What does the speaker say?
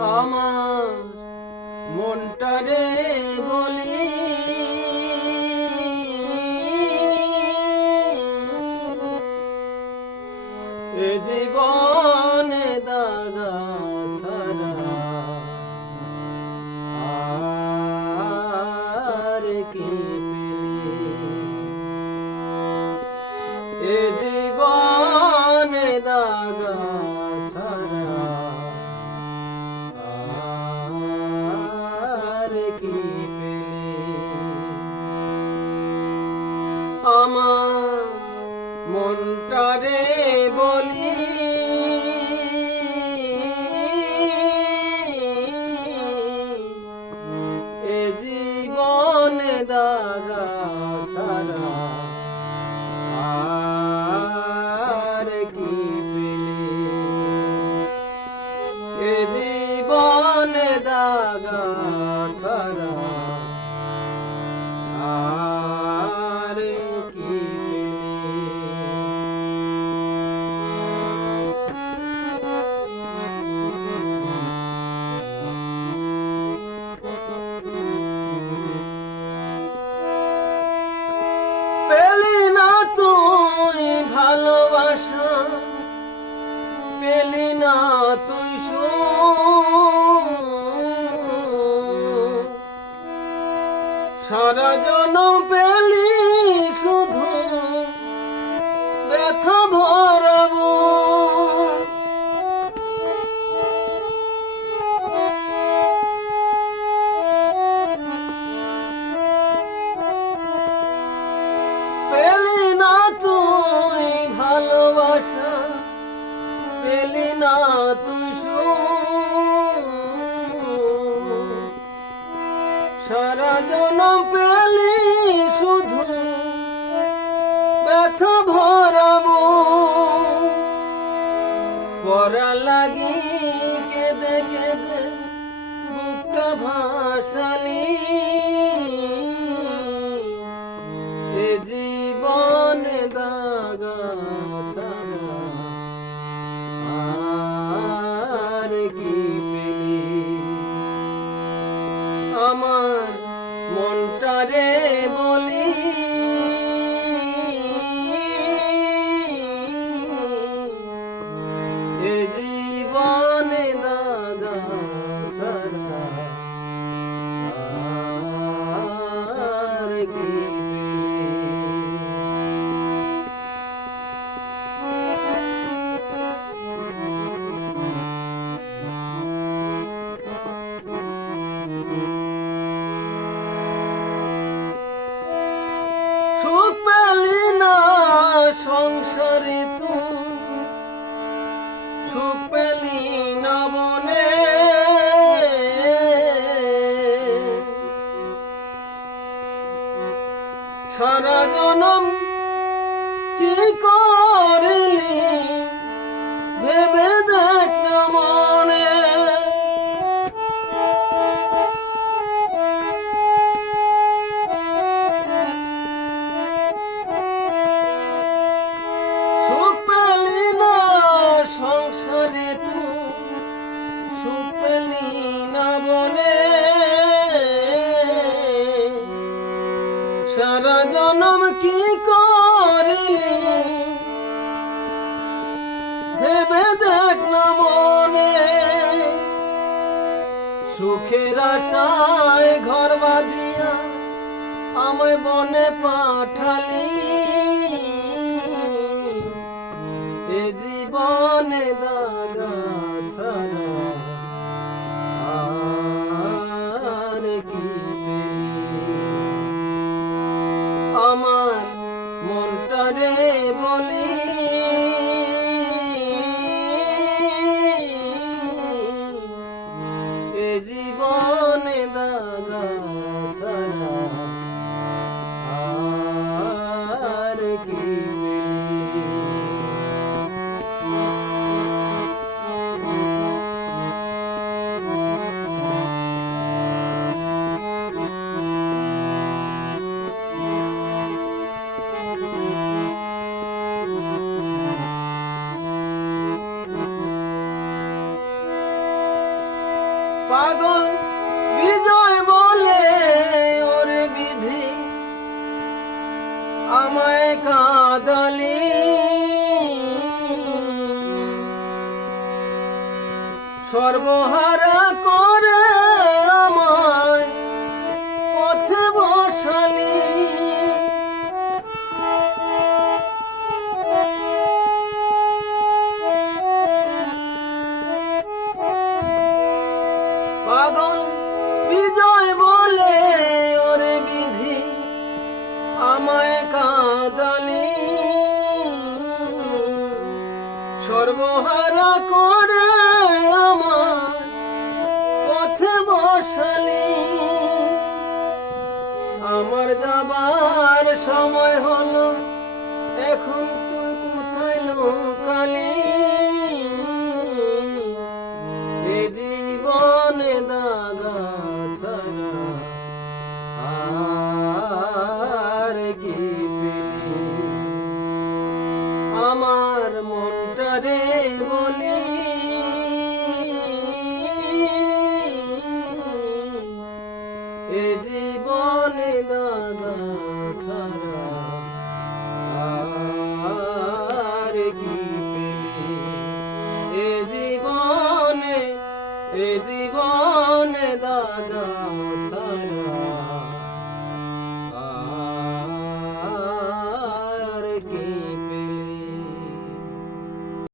আমার মনটারে বলি। এ জীবনে মনটারে বলি। এ জীবনে দাগা সারা। আর কি পেলে? এ জীবনে দাগা সারা। পেলি না তুই। সারা জনম পেলি শুধু ব্যথা ভরাবো পেলি না তুই ভালোবাসা। সারা জনম পেলি শুধু ব্যথা ভরাবো পড়া লাগি কেঁদে কেঁদে বুকটা ভাসালি। সংসারে তুই নবনে সারা জনম কি করলি? সারা জনম কি করলি? ভেবে দেখ না মনে। সুখের আশায় ঘর বাঁধিয়া আমায় বনে পাঠালি। এ জীবনে দাগা বলি পাগল বিজয় বলে ওর বিধি। আমায় কাঁদলি। সর্বহারা করে সর্বহারা করে আমার যাবার সময় হলো, এখন তুই কোথায় লোকালি? এ জীবনে দাগা আর কি আমার মনটারে বলি। এ জীবনে দাদা ছাড়া আর কি পেলি? এ জীবনে এ